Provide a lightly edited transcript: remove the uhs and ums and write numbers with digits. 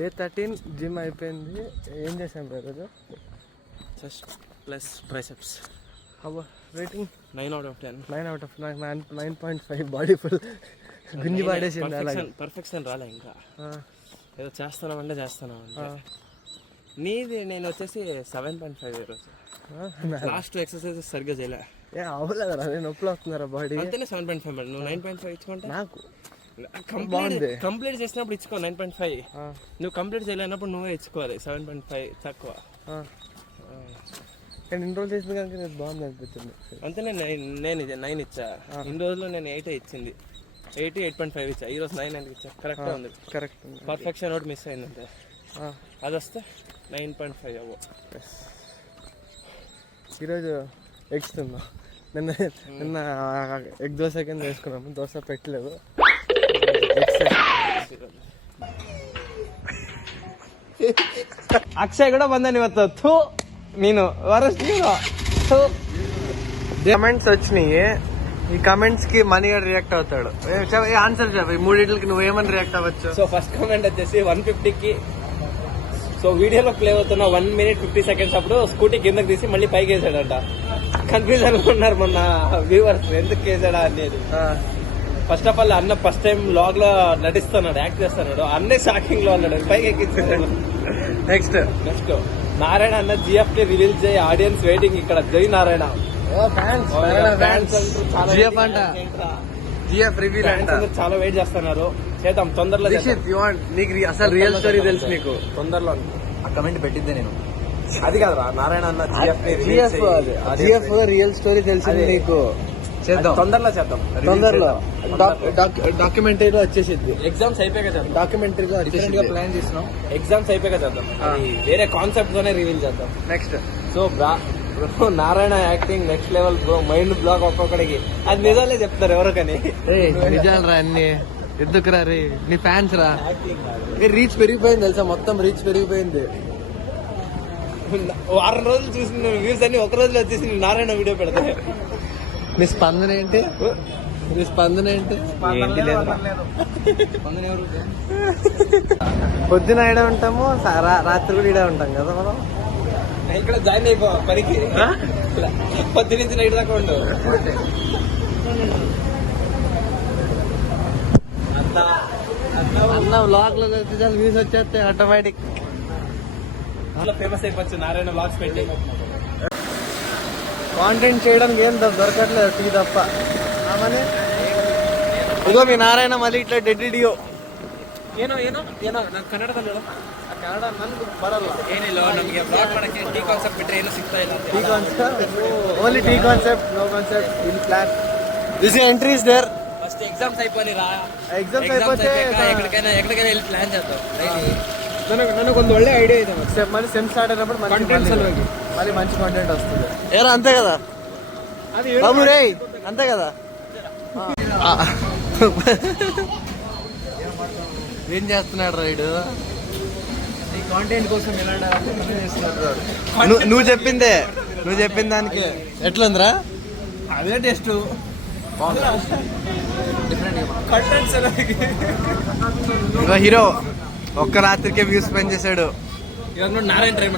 Day 13 gym అయిపోయింది. ఏం చేసాం రోజు? Chest plus triceps. How rating? 9 out of 10. 9 out of 9.5. Body full గుంజి పడేసింది. అలాగే పర్ఫెక్షన్ రాలే ఇంకా. ఏదో చేస్తున్నామంటే నీది నేను వచ్చేసి 7.5 ఈరోజు. లాస్ట్ ఎక్సర్సైజ్ సరిగ్గా చేయలే. అవ్వలే కదా, నేను నొప్పులు వస్తున్నారా బాడీ అంతేనే 7.5. నువ్వు 9.5 ఇచ్చుకుంటే నాకు కంప్లీట్ చేసినప్పుడు ఇచ్చుకో 9.5. నువ్వు కంప్లీట్ చేయలేనప్పుడు నువ్వే ఇచ్చుకోవాలి 7.5 తక్కువ. నేను ఇన్ని రోజులు చేసిన కనుక నాకు బాగుంది అనిపించింది. అంతేనే నేను ఇది 9 ఇచ్చా. ఇన్ని రోజుల్లో నేను 8 ఇచ్చింది. 8.5 ఇచ్చా. ఈరోజు 9 ఎందుకు ఇచ్చా? కరెక్ట్గా ఉంది. కరెక్ట్. పర్ఫెక్షన్ ఒకటి మిస్ అయిందంటే అది వస్తే 9.5 అవ్వ. ఈరోజు ఎగ్స్ తిన్నా. నిన్న ఎగ్ దోశ కింద వేసుకున్నాము. దోశ పెట్టలేదు. ಅಕ್ಷಯ್ ಕೂಡ ಬಂದಾನೆ ಇವತ್ತು. ಥೂ ನೀನು ವರಸ್ಟ್ ನೀನು. కమెంట్స్ వచ్చినాయి. ఈ కమెంట్స్ కి మనీ రియాక్ట్ అవుతాడు. ఆన్సర్ చెప్పు. ఈ మూడింటికి నువ్వేమని రియాక్ట్ అవ్వచ్చు? సో ఫస్ట్ కమెంట్ వచ్చేసి 150కి. సో వీడియోలో ప్లే అవుతున్న 1 minute 50 seconds అప్పుడు స్కూటీ కిందకి తీసి మళ్ళీ పైకి వేసాడంట. కన్ఫ్యూజన్ లో ఉన్నారు మొన్న వ్యూవర్స్, ఎందుకు వేసాడా అనేది. ఫస్ట్ ఆఫ్ ఆల్ అన్న ఫస్ట్ టైం వ్లాగ్ లో నటిస్తున్నాడు, యాక్ట్ చేస్తున్నాడు. అన్నే షాకింగ్ లో ఉన్నాడు, పైకి ఎక్కించాడు. నెక్స్ట్ నారాయణ అన్న జిఎఫ్ ని రిలీజ్ చేయి, ఆడియన్స్ వెయిటింగ్ ఇక్కడ. జై నారాయణ చాలా వెయిట్ చేస్తున్నారు. చేద్దాం తొందరలో. నీకు అసలు రియల్ స్టోరీ తెలుసు నీకు? తొందరలో ఆ కమెంట్ పెట్టిద్దే నేను. అది కాదురా, నారాయణ అన్న జిఎఫ్ రియల్ స్టోరీ తెలిసింది నీకు? చేద్దాం తొందరలో. డాక్యుమెంటరీలో వచ్చేసింది. ఎగ్జామ్స్ అయిపోయాక చేద్దాం. డాక్యుమెంటరీలో ప్లాన్ చేసినాం. ఎగ్జామ్స్ అయిపోయాక చేద్దాం. వేరే కాన్సెప్ట్ తోనే రివీల్ చేద్దాం next. So Narayana acting next level bro. Mind block ఒక్కొక్కడికి. అది నిజాలే చెప్తారు ఎవరో కానీ. నిజాలు రా అన్ని. ఎందుకురా రే, నీ ఫ్యాన్స్ రా. రీచ్ పెరిగిపోయింది తెలుసా? మొత్తం రీచ్ పెరిగిపోయింది. వారం రోజులు చూసిన వ్యూస్ అన్ని ఒక రోజులో వచ్చేసి నారాయణ వీడియో పెడతా. మీ స్పందన ఏంటి? పొద్దున ఇడే ఉంటాము, రాత్రి కూడా ఇడే ఉంటాం కదా మనం. ఇక్కడ జాయిన్ అయిపో పనికి. పొద్దు నుంచి నైట్ దాకా ఉండు. అన్న వ్లాగ్ లో వ్యూస్ వచ్చేస్తాయి ఆటోమేటిక్. ఫేమస్ అయిపోవచ్చు నారాయణ వ్లాగ్స్ పెట్టి. కాంటెంట్ చేయడానికి ఏం దొరకట్లేదు, టీ తప్ప. ఇగో మీ నారాయణ మళ్ళీ ఇట్లా డెడిడియో. ಏನೋ ನಾನು ಕನ್ನಡದಲ್ಲಿ ಕನ್ನಡ ನನಗೆ ಬರಲ್ಲ. ಏನಿಲ್ಲ, ನಮಗೆ ಬ್ಲಾಗ್ ಮಾಡಕ್ಕೆ ಟಿ ಕಾನ್ಸೆಪ್ಟ್ ಬಿಟ್ಟರೆ ಏನು ಸಿಗ್ತಾ ಇಲ್ಲ. T concept only T concept, no concept in plan. This entry is there. First exams అయిపోయిరా. ఎగ్జామ్స్ అయిపోతే ఎక్కడికైనా వెళ్ళి ప్లాన్ చేద్దాం. ನನಗೆ ಒಂದು ಒಳ್ಳೆ ఐడియా ಇದೆ. మళ్ళీ సెమ్ స్టార్ట్ అయినప్పుడు మళ్ళీ మంచి కాంటెంట్ వస్తుంది. ఏరా అంతే కదా బాబు రే, అంతే కదా. ఏం చేస్తున్నాడు రైడు? ఈ కాంటెంట్ కోసం ఎలాంటి నువ్వు చెప్పిన దానికి ఎట్లుందిరా? అదే టెస్ట్ హీరో ఒక్క రాత్రికే వ్యూస్ స్పెండ్ చేశాడు. ఇవాళ నారాయణ ట్రై